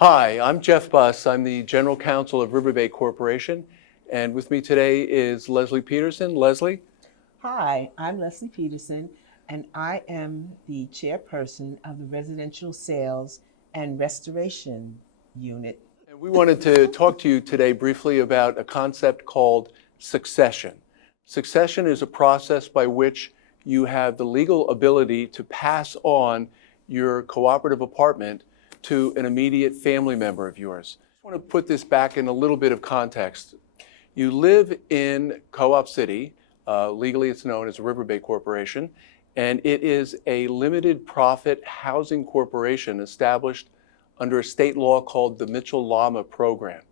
Hi, I'm Jeff Buss. I'm the General Counsel of Riverbay Corporation, and with me today is Leslie Peterson. Leslie? Hi, I'm Leslie Peterson, and I am the chairperson of the Residential Sales and Restoration Unit. And we wanted to talk to you today briefly about a concept called succession. Succession is a process by which you have the legal ability to pass on your cooperative apartment to an immediate family member of yours. I want to put this back in a little bit of context. You live in Co-op City. Legally it's known as Riverbay Corporation, and it is a limited profit housing corporation established under a state law called the Mitchell-Lama program.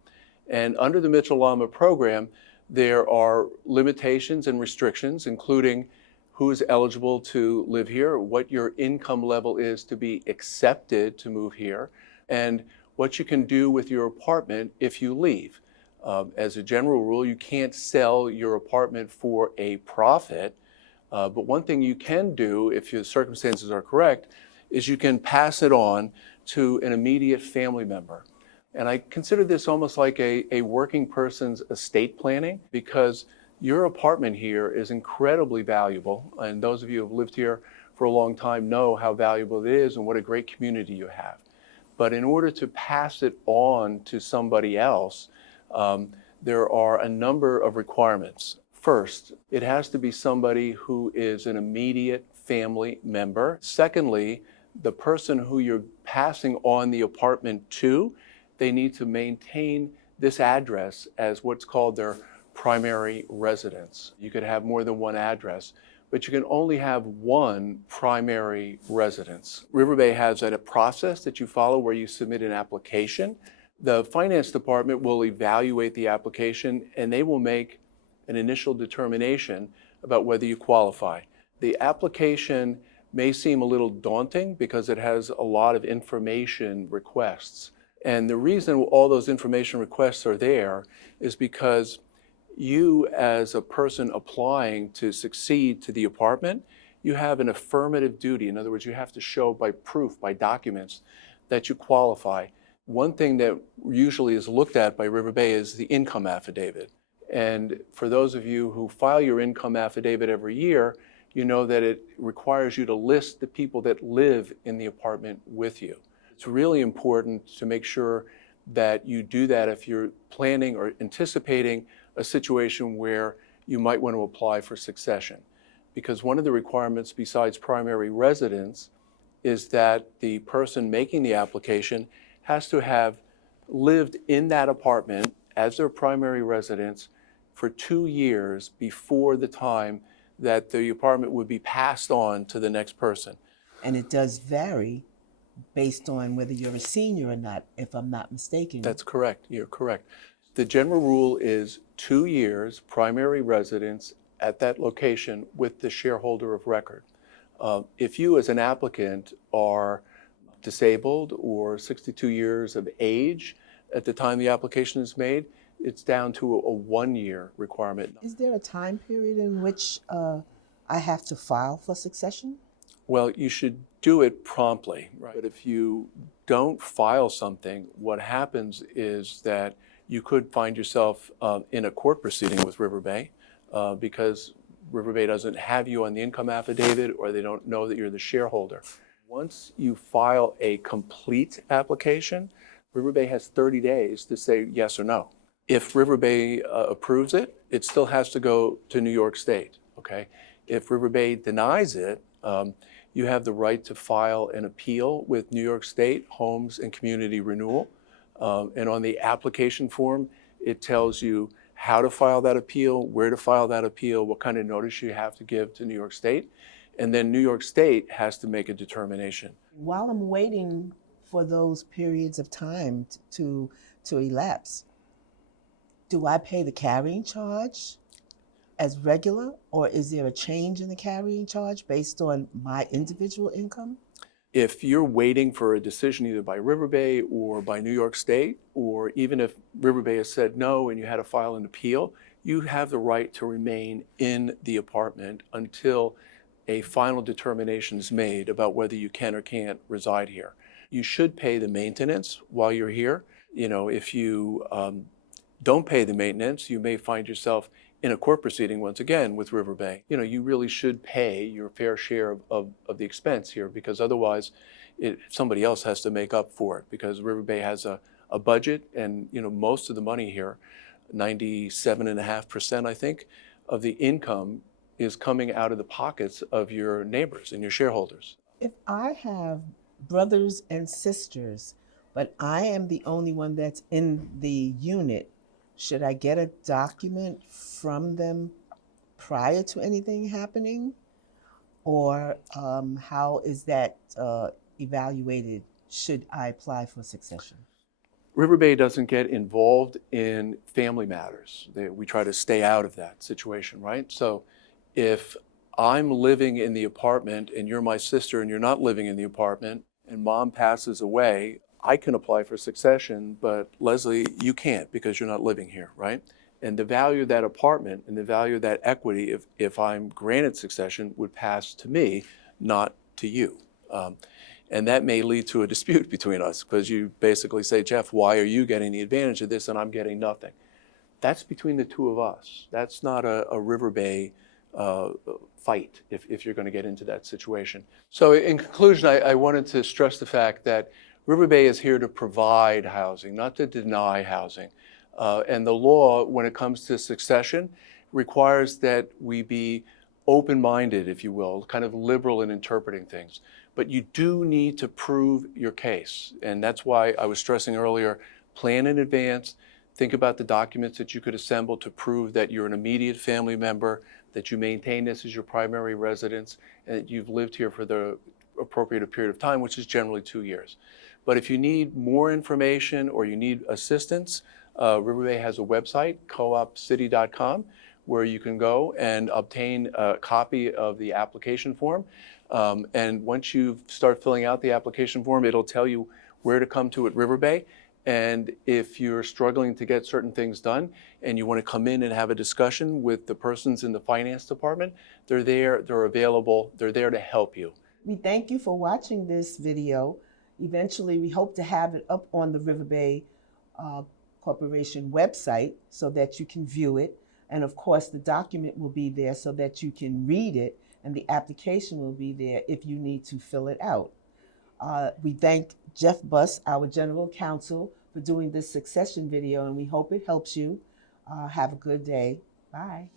And under the Mitchell-Lama program, there are limitations and restrictions, including who is eligible to live here, what your income level is to be accepted to move here, and what you can do with your apartment if you leave. As a general rule, you can't sell your apartment for a profit, but one thing you can do, if your circumstances are correct, is you can pass it on to an immediate family member. And I consider this almost like a working person's estate planning, because your apartment here is incredibly valuable, and those of you who have lived here for a long time know how valuable it is and what a great community you have. But in order to pass it on to somebody else, there are a number of requirements. First, it has to be somebody who is an immediate family member. Secondly, the person who you're passing on the apartment to, they need to maintain this address as what's called their primary residence. You could have more than one address, but you can only have one primary residence. Riverbay has a process that you follow where you submit an application. The finance department will evaluate the application and they will make an initial determination about whether you qualify. The application may seem a little daunting because it has a lot of information requests. And the reason all those information requests are there is because you, as a person applying to succeed to the apartment, you have an affirmative duty. In other words, you have to show by proof, by documents, that you qualify. One thing that usually is looked at by Riverbay is the income affidavit. And for those of you who file your income affidavit every year, you know that it requires you to list the people that live in the apartment with you. It's really important to make sure that you do that if you're planning or anticipating a situation where you might want to apply for succession. Because one of the requirements besides primary residence is that the person making the application has to have lived in that apartment as their primary residence for 2 years before the time that the apartment would be passed on to the next person. And it does vary based on whether you're a senior or not, if I'm not mistaken. That's correct. You're correct. The general rule is 2 years primary residence at that location with the shareholder of record. If you as an applicant are disabled or 62 years of age at the time the application is made, it's down to a 1-year requirement. Is there a time period in which I have to file for succession? Well, you should do it promptly, right? But if you don't file something, what happens is that you could find yourself in a court proceeding with Riverbay because Riverbay doesn't have you on the income affidavit or they don't know that you're the shareholder. Once you file a complete application, Riverbay has 30 days to say yes or no. If Riverbay approves it, it still has to go to New York State, okay? If Riverbay denies it, you have the right to file an appeal with New York State Homes and Community Renewal. And on the application form, it tells you how to file that appeal, where to file that appeal, what kind of notice you have to give to New York State. And then New York State has to make a determination. While I'm waiting for those periods of time to elapse, do I pay the carrying charge as regular, or is there a change in the carrying charge based on my individual income? If you're waiting for a decision either by Riverbay or by New York State, or even if Riverbay has said no and you had to file an appeal, you have the right to remain in the apartment until a final determination is made about whether you can or can't reside here. you should pay the maintenance while you're here. You know, if you don't pay the maintenance, you may find yourself in a court proceeding once again with Riverbay. You know, you really should pay your fair share of the expense here, because otherwise somebody else has to make up for it, because Riverbay has a budget, and you know, most of the money here, 97.5%, I think, of the income is coming out of the pockets of your neighbors and your shareholders. If I have brothers and sisters, but I am the only one that's in the unit, should I get a document from them prior to anything happening? Or how is that evaluated? Should I apply for succession? Riverbay doesn't get involved in family matters. We try to stay out of that situation, right? So if I'm living in the apartment and you're my sister and you're not living in the apartment and mom passes away, I can apply for succession, but Leslie, you can't because you're not living here, right? And the value of that apartment and the value of that equity, if I'm granted succession, would pass to me, not to you. And that may lead to a dispute between us, because you basically say, Jeff, why are you getting the advantage of this and I'm getting nothing? That's between the two of us. That's not a Riverbay fight if you're going to get into that situation. So in conclusion, I wanted to stress the fact that Riverbay is here to provide housing, not to deny housing. And the law, when it comes to succession, requires that we be open-minded, if you will, kind of liberal in interpreting things. But you do need to prove your case. And that's why I was stressing earlier, plan in advance, think about the documents that you could assemble to prove that you're an immediate family member, that you maintain this as your primary residence, and that you've lived here for the appropriate period of time, which is generally 2 years. But if you need more information or you need assistance, Riverbay has a website, coopcity.com, where you can go and obtain a copy of the application form. And once you start filling out the application form, it'll tell you where to come to at Riverbay. And if you're struggling to get certain things done and you want to come in and have a discussion with the persons in the finance department, they're there, they're available, they're there to help you. We thank you for watching this video. Eventually, we hope to have it up on the Riverbay Corporation website so that you can view it. And of course, the document will be there so that you can read it, and the application will be there if you need to fill it out. We thank Jeff Buss, our General Counsel, for doing this succession video, and we hope it helps you. Have a good day. Bye.